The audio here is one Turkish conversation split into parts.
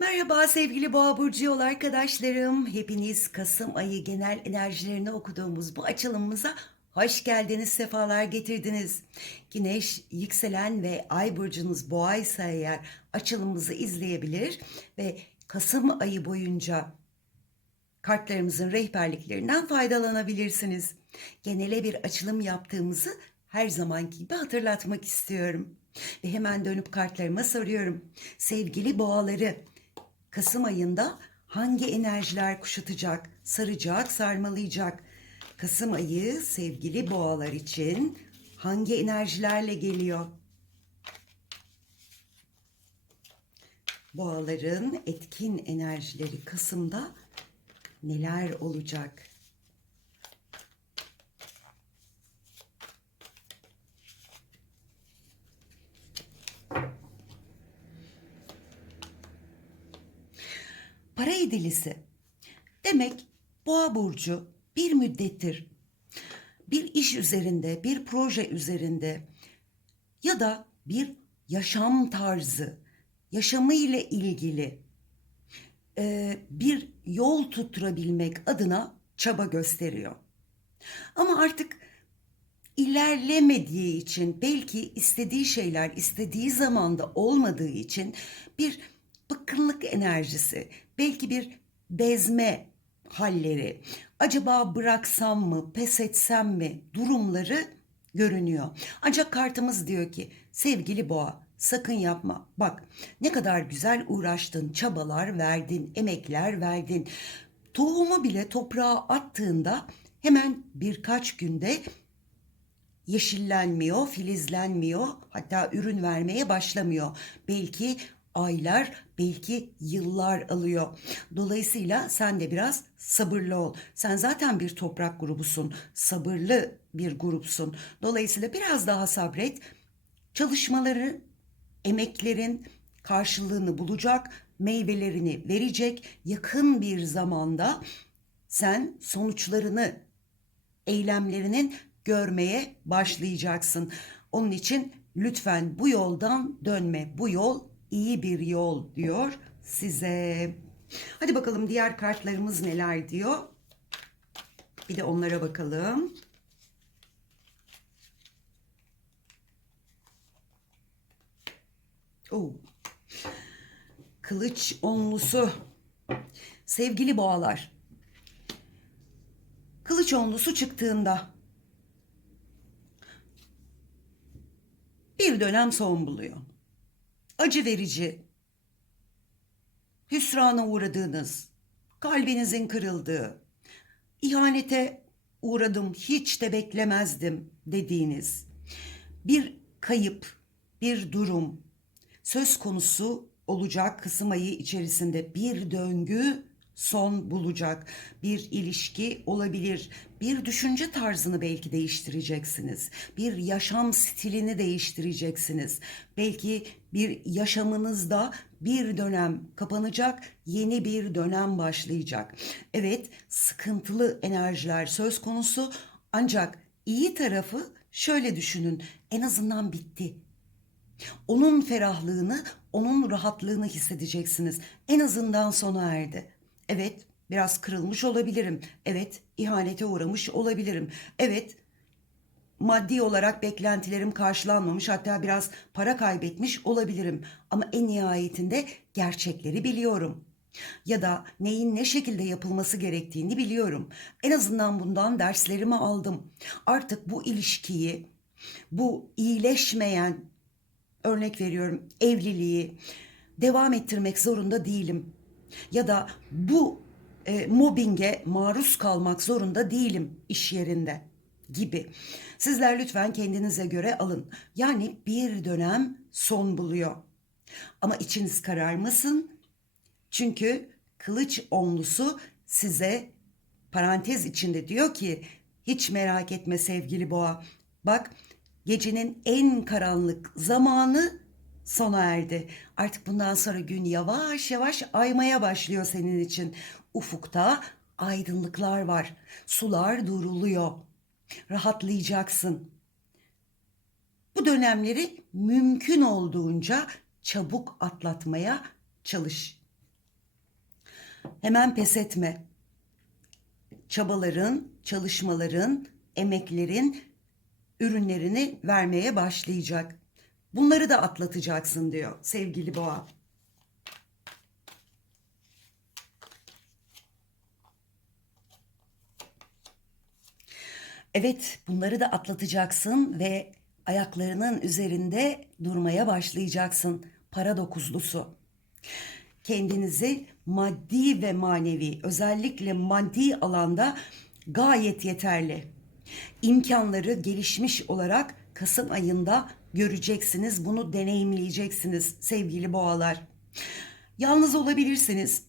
Merhaba sevgili Boğa burcu yol arkadaşlarım. Hepiniz Kasım ayı genel enerjilerini okuduğumuz bu açılımımıza hoş geldiniz, sefalar getirdiniz. Güneş, yükselen ve ay burcunuz Boğa ise eğer açılımımızı izleyebilir ve Kasım ayı boyunca kartlarımızın rehberliklerinden faydalanabilirsiniz. Genele bir açılım yaptığımızı her zamanki gibi hatırlatmak istiyorum. Ve hemen dönüp kartlarıma soruyorum. Sevgili boğaları, Kasım ayında hangi enerjiler kuşatacak, saracak, sarmalayacak? Kasım ayı sevgili boğalar için hangi enerjilerle geliyor? Boğaların etkin enerjileri Kasım'da neler olacak? Para idilisi. Demek Boğa burcu bir müddettir bir iş üzerinde, bir proje üzerinde ya da bir yaşam tarzı, yaşamı ile ilgili e, bir yol tutturabilmek adına çaba gösteriyor. Ama artık ilerlemediği için belki istediği şeyler istediği zamanda olmadığı için bir bıkkınlık enerjisi, belki bir bezme halleri, acaba bıraksam mı, pes etsem mi durumları görünüyor. Ancak kartımız diyor ki sevgili boğa sakın yapma. Bak ne kadar güzel uğraştın, çabalar verdin, emekler verdin. Tohumu bile toprağa attığında hemen birkaç günde yeşillenmiyor, filizlenmiyor, hatta ürün vermeye başlamıyor. Belki aylar, belki yıllar alıyor. Dolayısıyla sen de biraz sabırlı ol. Sen zaten bir toprak grubusun, sabırlı bir grupsun. Dolayısıyla biraz daha sabret. Çalışmaları, emeklerin karşılığını bulacak, meyvelerini verecek. Yakın bir zamanda sen sonuçlarını, eylemlerinin görmeye başlayacaksın. Onun için lütfen bu yoldan dönme. Bu yol iyi bir yol diyor size. Hadi bakalım diğer kartlarımız neler diyor. Bir de onlara bakalım. Oo. Kılıç onlusu. Sevgili boğalar. Kılıç onlusu çıktığında bir dönem son buluyor. Acı verici, hüsrana uğradığınız, kalbinizin kırıldığı, ihanete uğradım hiç de beklemezdim dediğiniz bir kayıp, bir durum söz konusu olacak Kasım ayı içerisinde bir döngü son bulacak. Bir ilişki olabilir. Bir düşünce tarzını belki değiştireceksiniz. Bir yaşam stilini değiştireceksiniz. Belki bir yaşamınızda bir dönem kapanacak, yeni bir dönem başlayacak. Evet, sıkıntılı enerjiler söz konusu ancak iyi tarafı şöyle düşünün. En azından bitti. Onun ferahlığını, onun rahatlığını hissedeceksiniz. En azından sona erdi. Evet, biraz kırılmış olabilirim. Evet, ihanete uğramış olabilirim. Evet, maddi olarak beklentilerim karşılanmamış hatta biraz para kaybetmiş olabilirim. Ama en nihayetinde gerçekleri biliyorum. Ya da neyin ne şekilde yapılması gerektiğini biliyorum. En azından bundan derslerimi aldım. Artık bu ilişkiyi, bu iyileşmeyen örnek veriyorum evliliği devam ettirmek zorunda değilim ya da bu e, mobbinge maruz kalmak zorunda değilim iş yerinde gibi. Sizler lütfen kendinize göre alın. Yani bir dönem son buluyor. Ama içiniz kararmasın. Çünkü kılıç onlusu size parantez içinde diyor ki hiç merak etme sevgili boğa. Bak gecenin en karanlık zamanı sona erdi. Artık bundan sonra gün yavaş yavaş aymaya başlıyor senin için. Ufukta aydınlıklar var. Sular duruluyor. Rahatlayacaksın. Bu dönemleri mümkün olduğunca çabuk atlatmaya çalış. Hemen pes etme. Çabaların, çalışmaların, emeklerin ürünlerini vermeye başlayacak. Bunları da atlatacaksın diyor sevgili boğa. Evet, bunları da atlatacaksın ve ayaklarının üzerinde durmaya başlayacaksın. Para dokuzlusu. Kendinizi maddi ve manevi, özellikle maddi alanda gayet yeterli. İmkanları gelişmiş olarak Kasım ayında göreceksiniz. Bunu deneyimleyeceksiniz sevgili boğalar. Yalnız olabilirsiniz.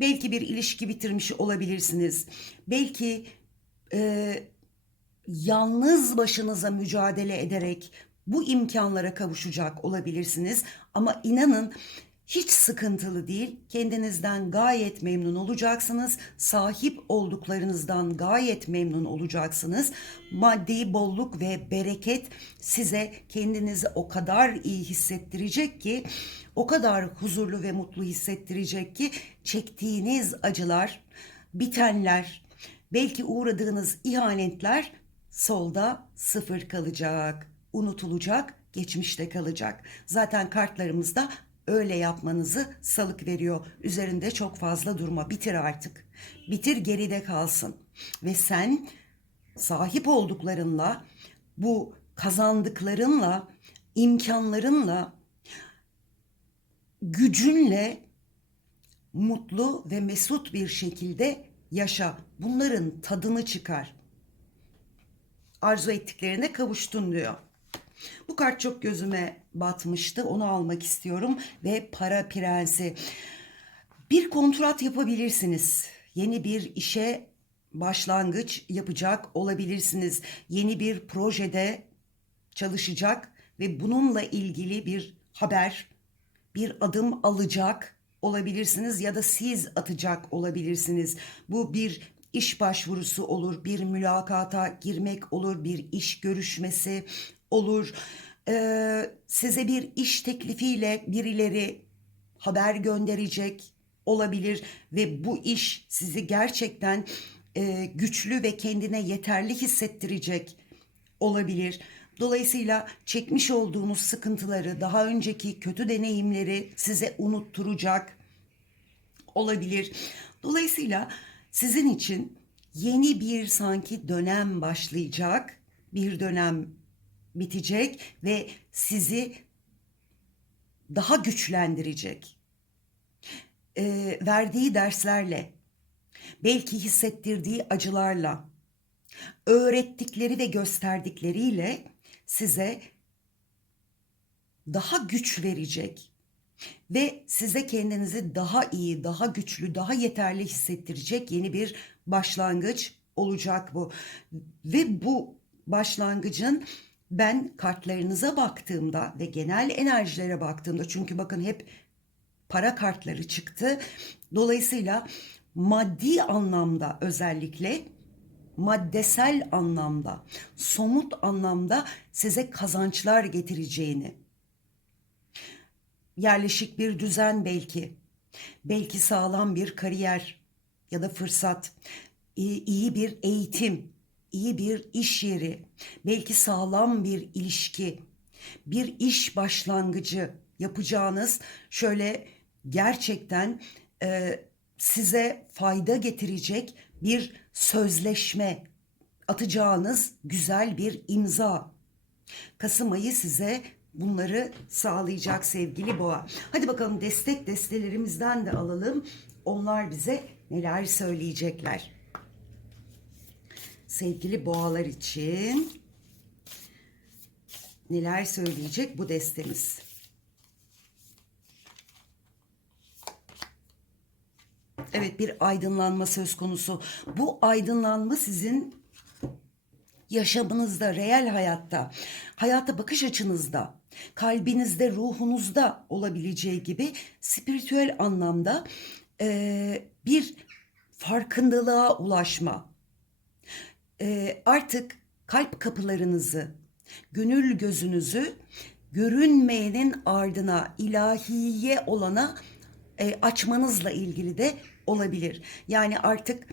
Belki bir ilişki bitirmiş olabilirsiniz. Belki e, yalnız başınıza mücadele ederek bu imkanlara kavuşacak olabilirsiniz. Ama inanın hiç sıkıntılı değil. Kendinizden gayet memnun olacaksınız. Sahip olduklarınızdan gayet memnun olacaksınız. Maddi bolluk ve bereket size kendinizi o kadar iyi hissettirecek ki, o kadar huzurlu ve mutlu hissettirecek ki çektiğiniz acılar, bitenler, belki uğradığınız ihanetler solda sıfır kalacak, unutulacak, geçmişte kalacak. Zaten kartlarımızda öyle yapmanızı salık veriyor. Üzerinde çok fazla durma, bitir artık. Bitir geride kalsın. Ve sen sahip olduklarınla, bu kazandıklarınla, imkanlarınla, gücünle mutlu ve mesut bir şekilde yaşa. Bunların tadını çıkar. Arzu ettiklerine kavuştun diyor. Bu kart çok gözüme batmıştı. Onu almak istiyorum ve para prensi. Bir kontrat yapabilirsiniz. Yeni bir işe başlangıç yapacak olabilirsiniz. Yeni bir projede çalışacak ve bununla ilgili bir haber, bir adım alacak olabilirsiniz ya da siz atacak olabilirsiniz. Bu bir iş başvurusu olur, bir mülakata girmek olur, bir iş görüşmesi olur. Ee, size bir iş teklifiyle birileri haber gönderecek olabilir ve bu iş sizi gerçekten e, güçlü ve kendine yeterli hissettirecek olabilir. Dolayısıyla çekmiş olduğunuz sıkıntıları, daha önceki kötü deneyimleri size unutturacak olabilir. Dolayısıyla sizin için yeni bir sanki dönem başlayacak, bir dönem bitecek ve sizi daha güçlendirecek. E, verdiği derslerle, belki hissettirdiği acılarla, öğrettikleri ve gösterdikleriyle size daha güç verecek ve size kendinizi daha iyi, daha güçlü, daha yeterli hissettirecek yeni bir başlangıç olacak bu. Ve bu başlangıcın ben kartlarınıza baktığımda ve genel enerjilere baktığımda çünkü bakın hep para kartları çıktı. Dolayısıyla maddi anlamda özellikle maddesel anlamda, somut anlamda size kazançlar getireceğini, yerleşik bir düzen belki, belki sağlam bir kariyer ya da fırsat, iyi bir eğitim, iyi bir iş yeri, belki sağlam bir ilişki, bir iş başlangıcı yapacağınız şöyle gerçekten e, size fayda getirecek bir sözleşme atacağınız güzel bir imza. Kasım ayı size bunları sağlayacak sevgili boğa. Hadi bakalım destek destelerimizden de alalım. Onlar bize neler söyleyecekler. Sevgili boğalar için neler söyleyecek bu destemiz? Evet bir aydınlanma söz konusu. Bu aydınlanma sizin yaşamınızda, reel hayatta, hayata bakış açınızda, kalbinizde, ruhunuzda olabileceği gibi spiritüel anlamda e, bir farkındalığa ulaşma. E, artık kalp kapılarınızı, gönül gözünüzü görünmeyenin ardına, ilahiye olana e, açmanızla ilgili de olabilir. Yani artık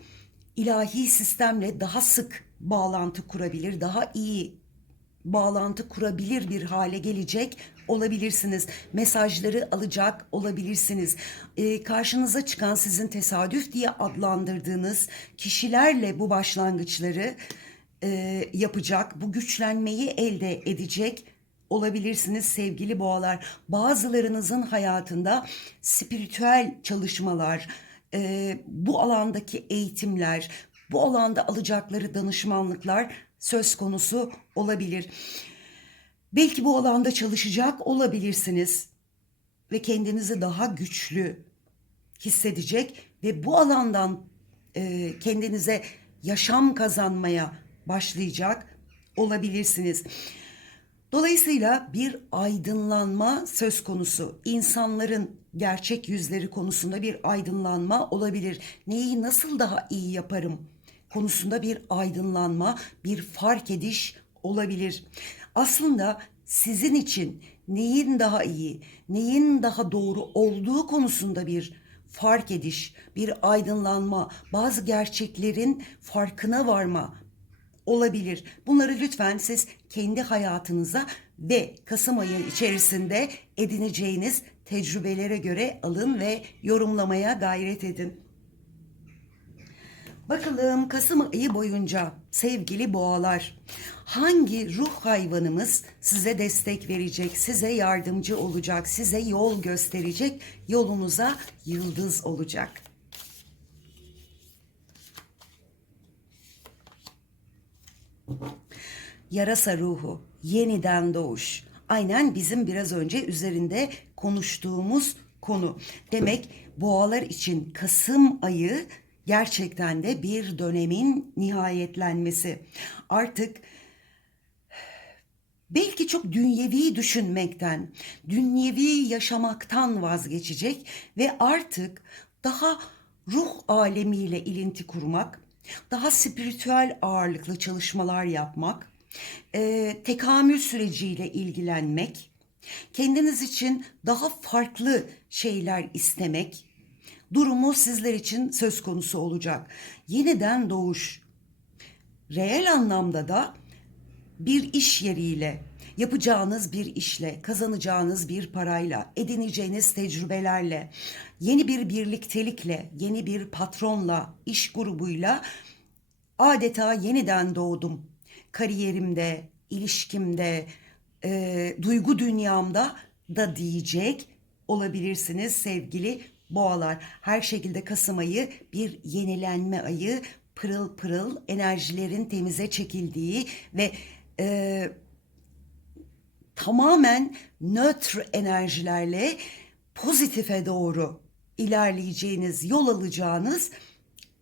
ilahi sistemle daha sık bağlantı kurabilir, daha iyi bağlantı kurabilir bir hale gelecek olabilirsiniz. Mesajları alacak olabilirsiniz. Ee, karşınıza çıkan sizin tesadüf diye adlandırdığınız kişilerle bu başlangıçları e, yapacak, bu güçlenmeyi elde edecek olabilirsiniz sevgili boğalar. Bazılarınızın hayatında spiritüel çalışmalar, e, bu alandaki eğitimler, bu alanda alacakları danışmanlıklar söz konusu olabilir. Belki bu alanda çalışacak olabilirsiniz ve kendinizi daha güçlü hissedecek ve bu alandan e, kendinize yaşam kazanmaya başlayacak olabilirsiniz. Dolayısıyla bir aydınlanma söz konusu. İnsanların gerçek yüzleri konusunda bir aydınlanma olabilir. Neyi nasıl daha iyi yaparım konusunda bir aydınlanma, bir fark ediş olabilir. Aslında sizin için neyin daha iyi, neyin daha doğru olduğu konusunda bir fark ediş, bir aydınlanma, bazı gerçeklerin farkına varma olabilir. Bunları lütfen siz kendi hayatınıza ve Kasım ayı içerisinde edineceğiniz tecrübelere göre alın ve yorumlamaya gayret edin. Bakalım Kasım ayı boyunca sevgili boğalar hangi ruh hayvanımız size destek verecek, size yardımcı olacak, size yol gösterecek, yolunuza yıldız olacak. Yarasa ruhu, yeniden doğuş. Aynen bizim biraz önce üzerinde konuştuğumuz konu. Demek boğalar için Kasım ayı gerçekten de bir dönemin nihayetlenmesi. Artık belki çok dünyevi düşünmekten, dünyevi yaşamaktan vazgeçecek ve artık daha ruh alemiyle ilinti kurmak, daha spiritüel ağırlıklı çalışmalar yapmak, e, tekamül süreciyle ilgilenmek, kendiniz için daha farklı şeyler istemek, durumu sizler için söz konusu olacak. Yeniden doğuş. Reel anlamda da bir iş yeriyle, yapacağınız bir işle, kazanacağınız bir parayla, edineceğiniz tecrübelerle, yeni bir birliktelikle, yeni bir patronla, iş grubuyla adeta yeniden doğdum. Kariyerimde, ilişkimde, e, duygu dünyamda da diyecek olabilirsiniz sevgili boğalar. Her şekilde Kasım ayı bir yenilenme ayı, pırıl pırıl enerjilerin temize çekildiği ve e, tamamen nötr enerjilerle pozitife doğru ilerleyeceğiniz, yol alacağınız,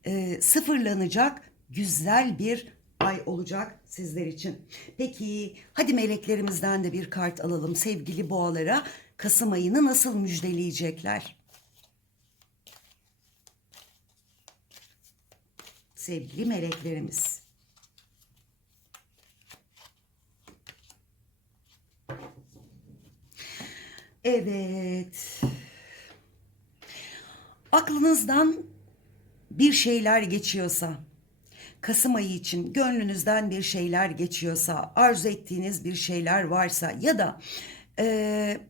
e, sıfırlanacak güzel bir ay olacak sizler için. Peki hadi meleklerimizden de bir kart alalım sevgili boğalara. Kasım ayını nasıl müjdeleyecekler? Sevgili meleklerimiz. Evet. Aklınızdan bir şeyler geçiyorsa, Kasım ayı için gönlünüzden bir şeyler geçiyorsa, arzu ettiğiniz bir şeyler varsa ya da e,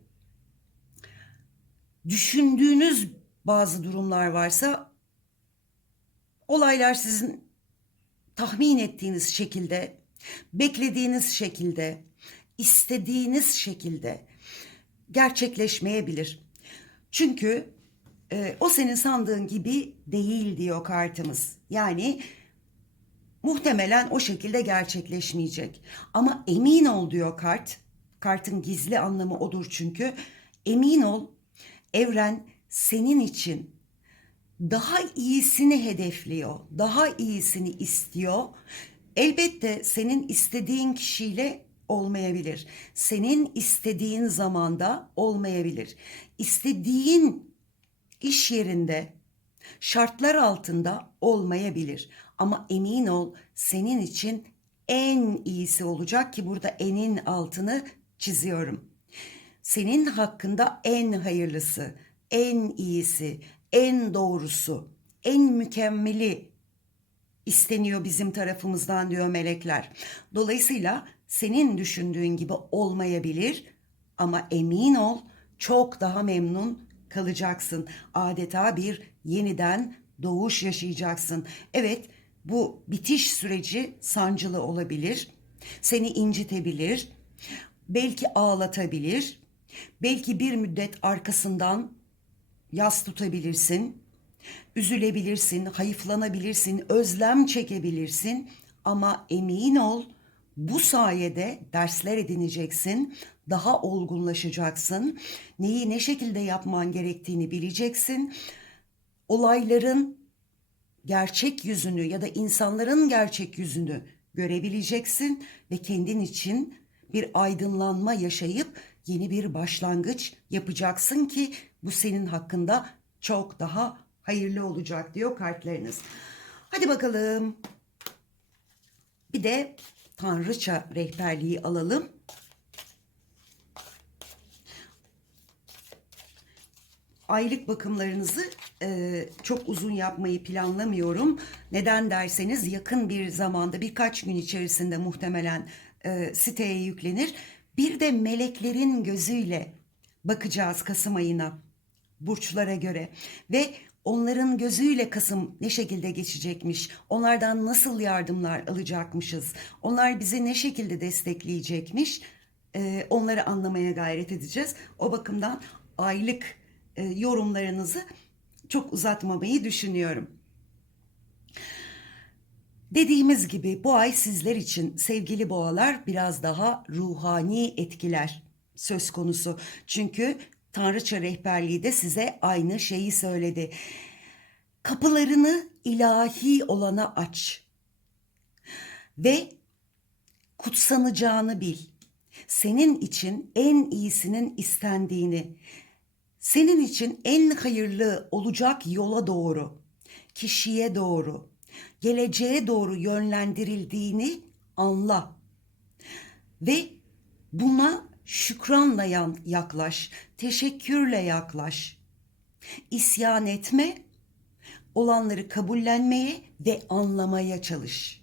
düşündüğünüz bazı durumlar varsa olaylar sizin tahmin ettiğiniz şekilde, beklediğiniz şekilde, istediğiniz şekilde gerçekleşmeyebilir. Çünkü e, o senin sandığın gibi değil diyor kartımız. Yani muhtemelen o şekilde gerçekleşmeyecek. Ama emin ol diyor kart. Kartın gizli anlamı odur çünkü. Emin ol evren senin için daha iyisini hedefliyor, daha iyisini istiyor. Elbette senin istediğin kişiyle olmayabilir. Senin istediğin zamanda olmayabilir. İstediğin iş yerinde şartlar altında olmayabilir. Ama emin ol senin için en iyisi olacak ki burada enin altını çiziyorum. Senin hakkında en hayırlısı, en iyisi, en doğrusu, en mükemmeli isteniyor bizim tarafımızdan diyor melekler. Dolayısıyla senin düşündüğün gibi olmayabilir ama emin ol çok daha memnun kalacaksın. Adeta bir yeniden doğuş yaşayacaksın. Evet bu bitiş süreci sancılı olabilir. Seni incitebilir. Belki ağlatabilir. Belki bir müddet arkasından yas tutabilirsin. Üzülebilirsin, hayıflanabilirsin, özlem çekebilirsin ama emin ol bu sayede dersler edineceksin, daha olgunlaşacaksın. Neyi ne şekilde yapman gerektiğini bileceksin. Olayların gerçek yüzünü ya da insanların gerçek yüzünü görebileceksin ve kendin için bir aydınlanma yaşayıp yeni bir başlangıç yapacaksın ki bu senin hakkında çok daha hayırlı olacak diyor kartlarınız. Hadi bakalım. Bir de tanrıça rehberliği alalım. Aylık bakımlarınızı e, çok uzun yapmayı planlamıyorum. Neden derseniz yakın bir zamanda birkaç gün içerisinde muhtemelen e, siteye yüklenir. Bir de meleklerin gözüyle bakacağız Kasım ayına burçlara göre ve onların gözüyle Kasım ne şekilde geçecekmiş, onlardan nasıl yardımlar alacakmışız, onlar bizi ne şekilde destekleyecekmiş, e, onları anlamaya gayret edeceğiz. O bakımdan aylık e, yorumlarınızı çok uzatmamayı düşünüyorum. Dediğimiz gibi bu ay sizler için sevgili boğalar biraz daha ruhani etkiler söz konusu. Çünkü Tanrıça rehberliği de size aynı şeyi söyledi. Kapılarını ilahi olana aç ve kutsanacağını bil. Senin için en iyisinin istendiğini, senin için en hayırlı olacak yola doğru, kişiye doğru, geleceğe doğru yönlendirildiğini anla. Ve buna şükranla yaklaş, teşekkürle yaklaş. İsyan etme, olanları kabullenmeye ve anlamaya çalış.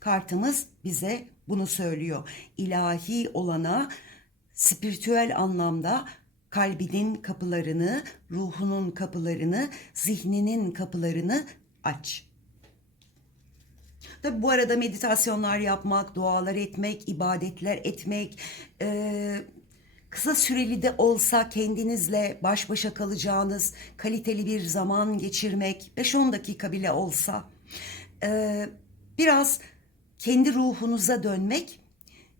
Kartımız bize bunu söylüyor. İlahi olana spiritüel anlamda kalbinin kapılarını, ruhunun kapılarını, zihninin kapılarını aç. Tabi bu arada meditasyonlar yapmak, dualar etmek, ibadetler etmek, e, kısa süreli de olsa kendinizle baş başa kalacağınız kaliteli bir zaman geçirmek, 5-10 dakika bile olsa, e, biraz kendi ruhunuza dönmek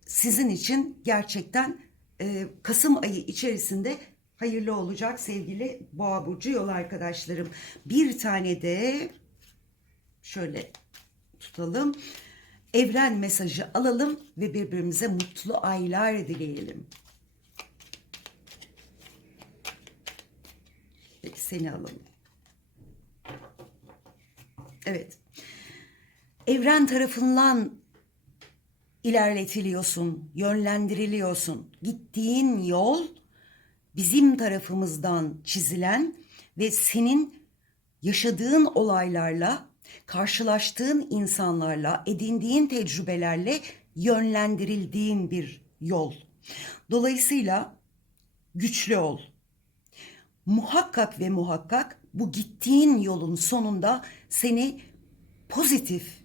sizin için gerçekten e, Kasım ayı içerisinde hayırlı olacak sevgili Boğa burcu yol arkadaşlarım. Bir tane de şöyle tutalım. Evren mesajı alalım ve birbirimize mutlu aylar dileyelim. Peki seni alalım. Evet. Evren tarafından ilerletiliyorsun, yönlendiriliyorsun. Gittiğin yol bizim tarafımızdan çizilen ve senin yaşadığın olaylarla, karşılaştığın insanlarla, edindiğin tecrübelerle yönlendirildiğin bir yol. Dolayısıyla güçlü ol. Muhakkak ve muhakkak bu gittiğin yolun sonunda seni pozitif,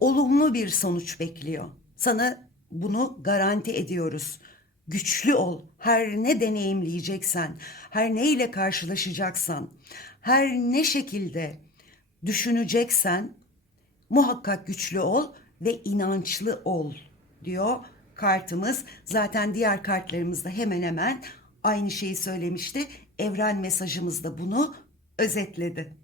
olumlu bir sonuç bekliyor. Sana bunu garanti ediyoruz. Güçlü ol. Her ne deneyimleyeceksen, her ne ile karşılaşacaksan, her ne şekilde düşüneceksen muhakkak güçlü ol ve inançlı ol diyor kartımız. Zaten diğer kartlarımızda hemen hemen aynı şeyi söylemişti. Evren mesajımız da bunu özetledi.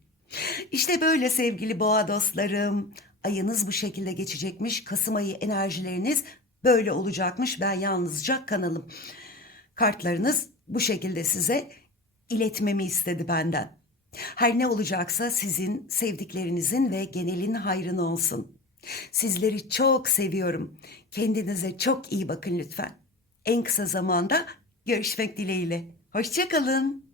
İşte böyle sevgili boğa dostlarım. Ayınız bu şekilde geçecekmiş. Kasım ayı enerjileriniz böyle olacakmış. Ben yalnızca kanalım. Kartlarınız bu şekilde size iletmemi istedi benden. Her ne olacaksa sizin, sevdiklerinizin ve genelin hayrına olsun. Sizleri çok seviyorum. Kendinize çok iyi bakın lütfen. En kısa zamanda görüşmek dileğiyle. Hoşçakalın.